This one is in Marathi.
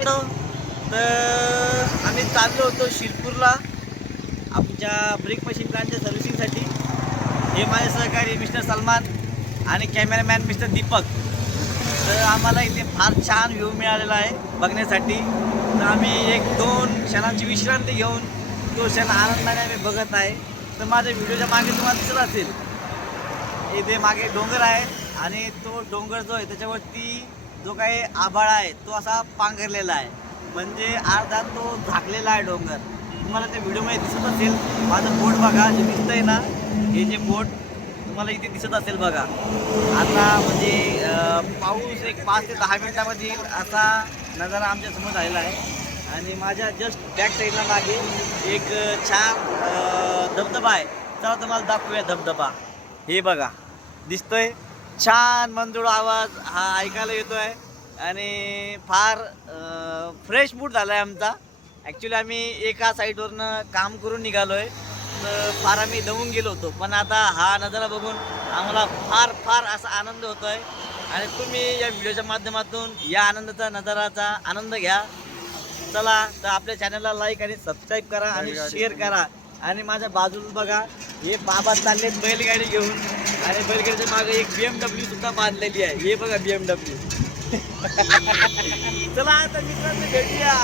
तर आम्ही चाललो होतो शिरपूरला आमच्या ब्रेक मशीन प्लांटच्या सर्व्हिसिंगसाठी. हे माझे सहकारी मिस्टर सलमान आणि कॅमेरामॅन मिस्टर दीपक. तर आम्हाला इथे फार छान व्ह्यू मिळालेला आहे बघण्यासाठी. तर आम्ही 1-2 क्षणांची विश्रांती घेऊन तो क्षण आनंदाने आम्ही बघत आहे. तर माझ्या व्हिडिओच्या मागे तुम्हाला दिसत असेल, इथे मागे डोंगर आहे आणि तो डोंगर जो आहे त्याच्यावरती जो काही आभाळ आहे तो असा पांघरलेला आहे, म्हणजे अर्धा तो झाकलेला आहे डोंगर. तुम्हाला त्या व्हिडिओमध्ये दिसत असेल. माझं बोट बघा, जे दिसतंय ना, हे जे बोट तुम्हाला इथे दिसत असेल बघा. आता म्हणजे पाऊस एक 5 ते 10 मिनिटामध्ये येईल असा नजारा आमच्या समोर आलेला आहे. आणि माझ्या जस्ट बॅक साईडला मागे एक छान धबधबा आहे. चला तुम्हाला दाखवूया धबधबा. हे बघा दिसतोय, छान मंजूळ आवाज हा ऐकायला येतो आहे आणि फार फ्रेश मूड झाला आहे आमचा. ॲक्च्युली आम्ही एका साईडवरनं काम करून निघालो आहे, तर फार आम्ही दमून गेलो होतो. पण आता हा नजारा बघून आम्हाला फार फार असा आनंद होतो आहे. आणि तुम्ही या व्हिडिओच्या माध्यमातून या आनंदाचा नजाराचा आनंद घ्या. चला तर आपल्या चॅनलला लाईक आणि सबस्क्राईब करा आणि शेअर करा. आणि माझ्या बाजूला बघा, हे बाबा चाललेत बैलगाडी घेऊन आणि बैलगाडीच्या मागे एक BMW सुद्धा बांधलेली आहे. हे बघा BMW. चला आता मित्रांनो भेटूया.